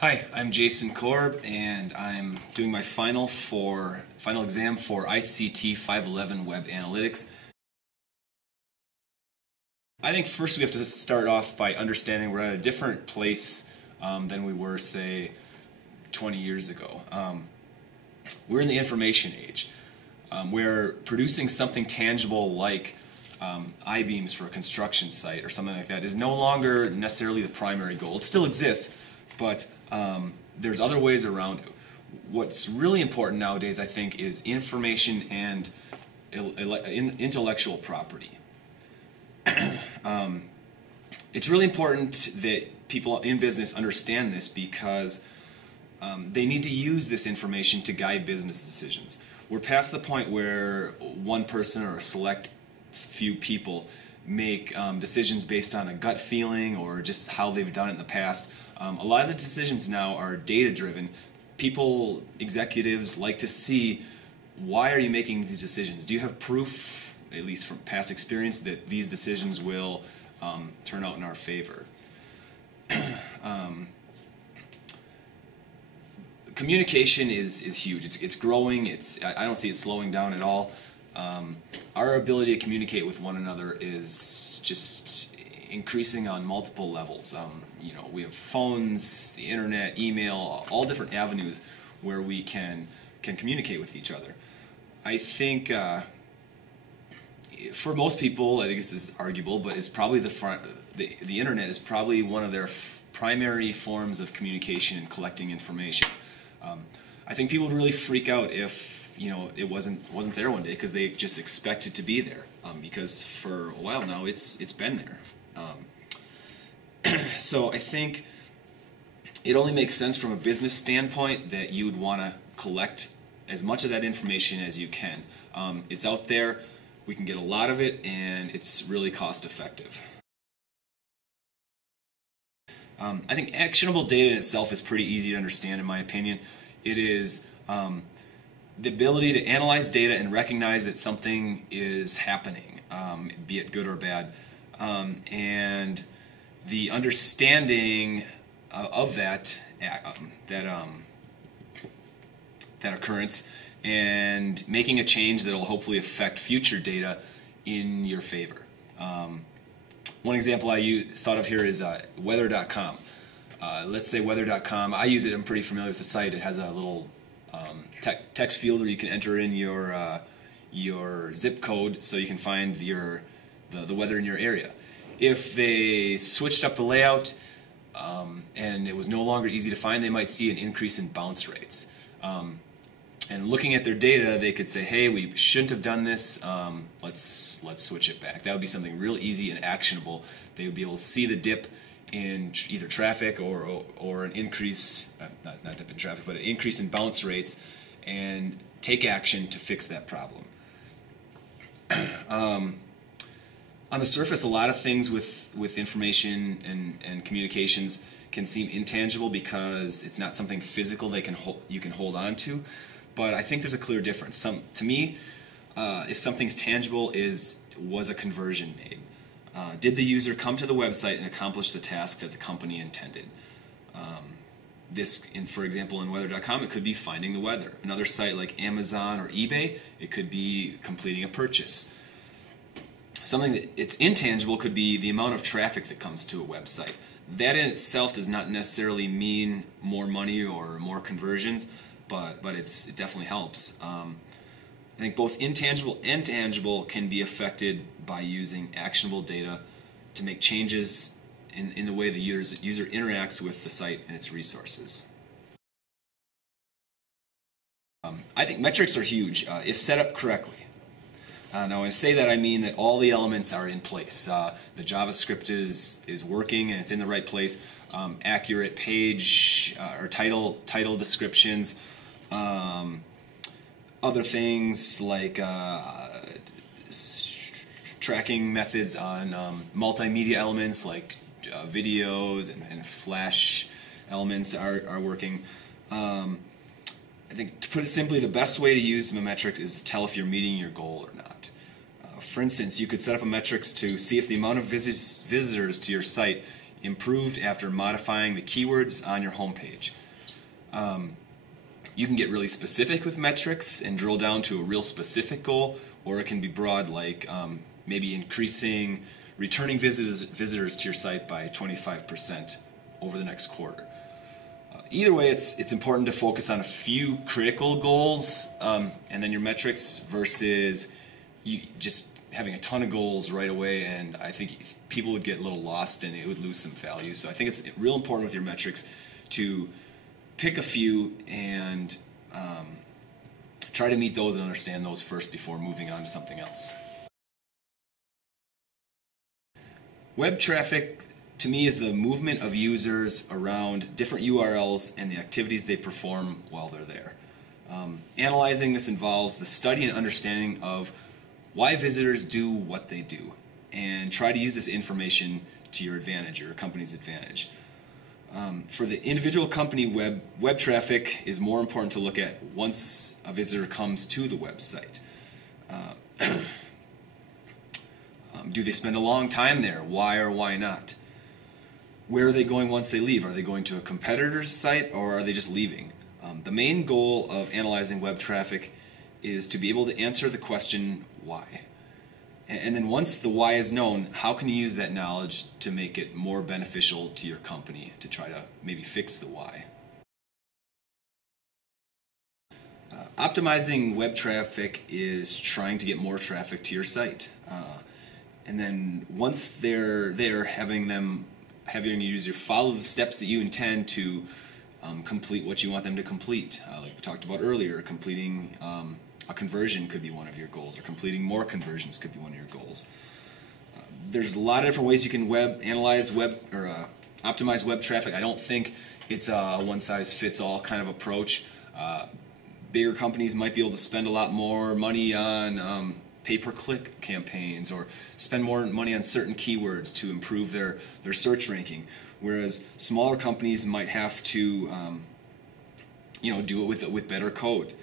Hi, I'm Jason Korb, and I'm doing my final exam for ICT 511 Web Analytics. I think first we have to start off by understanding we're at a different place than we were, say, 20 years ago. We're in the information age. Where producing something tangible like I-beams for a construction site or something like that is no longer necessarily the primary goal. It still exists, but there's other ways around it. What's really important nowadays, I think, is information and intellectual property. It's really important that people in business understand this because they need to use this information to guide business decisions. We're past the point where one person or a select few people make decisions based on a gut feeling or just how they've done it in the past. A lot of the decisions now are data-driven. People, executives, like to see, why are you making these decisions? Do you have proof, at least from past experience, that these decisions will turn out in our favor? Communication is huge. It's growing. I don't see it slowing down at all. Our ability to communicate with one another is just increasing on multiple levels. We have phones, the internet, email, all different avenues where we can communicate with each other. I think for most people, I think this is arguable, but it's probably the internet is probably one of their primary forms of communication and collecting information. I think people would really freak out if it wasn't there one day because they just expect it to be there. Because for a while now it's been there. So I think it only makes sense from a business standpoint that you would want to collect as much of that information as you can. It's out there, we can get a lot of it, and it's really cost effective. I think actionable data in itself is pretty easy to understand, in my opinion. It is the ability to analyze data and recognize that something is happening, be it good or bad, and the understanding of that occurrence and making a change that will hopefully affect future data in your favor. One example I thought of here is weather.com. Let's say weather.com. I use it. I'm pretty familiar with the site. It has a little text field where you can enter in your zip code so you can find the weather in your area. If they switched up the layout and it was no longer easy to find, they might see an increase in bounce rates. And looking at their data, they could say, "Hey, we shouldn't have done this. Let's switch it back." That would be something real easy and actionable. They would be able to see the dip in either traffic or an increase, not dip in traffic, but an increase in bounce rates, and take action to fix that problem. On the surface, a lot of things with information and communications can seem intangible because it's not something physical you can hold on to. But I think there's a clear difference. To me, if something's tangible, was a conversion made? Did the user come to the website and accomplish the task that the company intended? For example, in weather.com, it could be finding the weather. Another site like Amazon or eBay, it could be completing a purchase. Something that it's intangible could be the amount of traffic that comes to a website. That in itself does not necessarily mean more money or more conversions, but it definitely helps. I think both intangible and tangible can be affected by using actionable data to make changes in the way the user interacts with the site and its resources. I think metrics are huge if set up correctly. Now, when I say that, I mean that all the elements are in place. The JavaScript is working and it's in the right place. Accurate page or title descriptions. Other things like tracking methods on multimedia elements like videos and Flash elements are working. I think, to put it simply, the best way to use metrics is to tell if you're meeting your goal or not. For instance, you could set up a metrics to see if the amount of visitors to your site improved after modifying the keywords on your homepage. You can get really specific with metrics and drill down to a real specific goal, or it can be broad, like maybe increasing returning visitors to your site by 25% over the next quarter. Either way, it's important to focus on a few critical goals and then your metrics versus you just having a ton of goals right away, and I think people would get a little lost and it would lose some value. So I think it's real important with your metrics to pick a few and try to meet those and understand those first before moving on to something else. Web traffic, to me, is the movement of users around different URLs and the activities they perform while they're there. Analyzing this involves the study and understanding of why visitors do what they do, and try to use this information to your advantage, your company's advantage. For the individual company, web traffic is more important to look at once a visitor comes to the website. Do they spend a long time there? Why or why not? Where are they going once they leave? Are they going to a competitor's site, or are they just leaving? The main goal of analyzing web traffic is to be able to answer the question, why? And then once the why is known, how can you use that knowledge to make it more beneficial to your company to try to maybe fix the why? Optimizing web traffic is trying to get more traffic to your site. And then once they're there, having you user follow the steps that you intend to complete what you want them to complete. Like we talked about earlier, completing a conversion could be one of your goals, or completing more conversions could be one of your goals. There's a lot of different ways you can optimize web traffic. I don't think it's a one-size-fits-all kind of approach. Bigger companies might be able to spend a lot more money on pay-per-click campaigns, or spend more money on certain keywords to improve their search ranking, whereas smaller companies might have to do it with better code.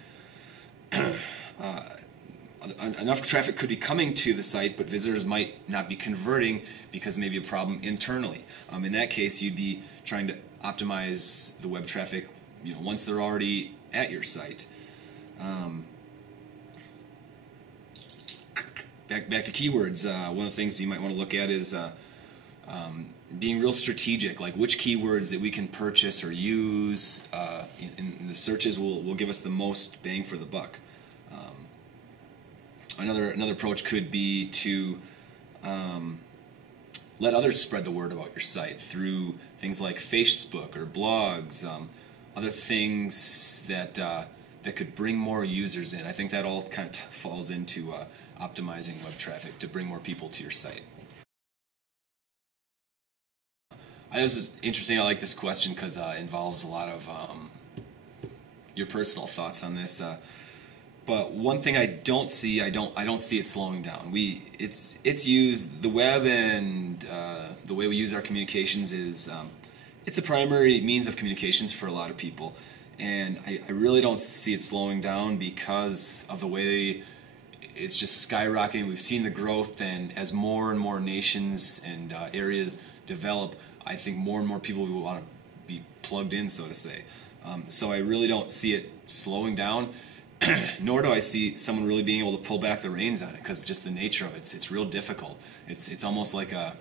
Enough traffic could be coming to the site, but visitors might not be converting because maybe a problem internally. In that case, you'd be trying to optimize the web traffic once they're already at your site. Back to keywords, one of the things you might want to look at is being real strategic, like which keywords that we can purchase or use in the searches will give us the most bang for the buck. Another approach could be to let others spread the word about your site through things like Facebook or blogs, other things that could bring more users in. I think that all kind of falls into optimizing web traffic to bring more people to your site. This is interesting. I like this question because it involves a lot of your personal thoughts on this. But one thing I don't see it slowing down. It's used, the web and the way we use our communications is it's a primary means of communications for a lot of people, and I really don't see it slowing down because of the way it's just skyrocketing. We've seen the growth, and as more and more nations and areas develop, I think more and more people will want to be plugged in, so to say. So I really don't see it slowing down. Nor do I see someone really being able to pull back the reins on it, because just the nature of it, it's real difficult. It's almost like a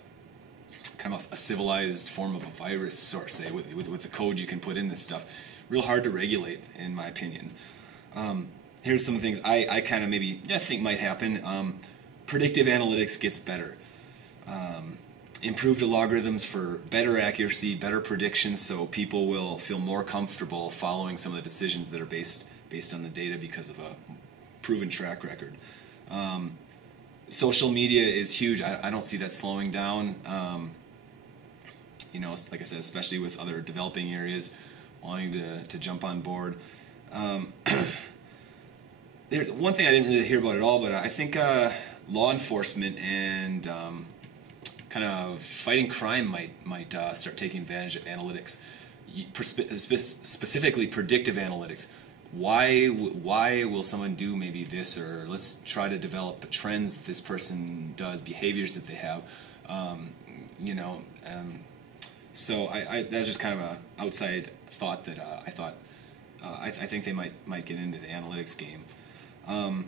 kind of a civilized form of a virus, sort of say, with the code you can put in this stuff. Real hard to regulate, in my opinion. Here's some things I kind of maybe think might happen. Predictive analytics gets better. Improved algorithms for better accuracy, better predictions, so people will feel more comfortable following some of the decisions that are based on the data because of a proven track record. Social media is huge. I don't see that slowing down. Like I said, especially with other developing areas wanting to jump on board. There's one thing I didn't really hear about at all, but I think law enforcement and kind of fighting crime might start taking advantage of analytics, specifically predictive analytics. Why will someone do maybe this, or let's try to develop trends that this person does, behaviors that they have. So that was just kind of a outside thought that I thought I think they might get into the analytics game. And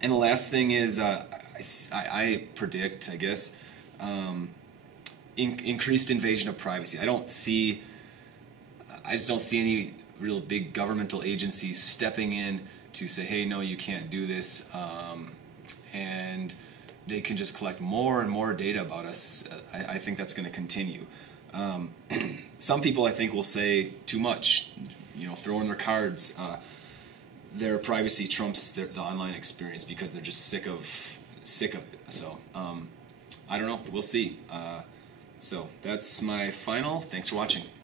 the last thing is I predict, I guess, increased invasion of privacy. I just don't see any real big governmental agencies stepping in to say, hey, no, you can't do this, and they can just collect more and more data about us. I think that's going to continue. Some people, I think, will say too much, throw in their cards. Their privacy trumps the online experience because they're just sick of it. So I don't know. We'll see. So that's my final. Thanks for watching.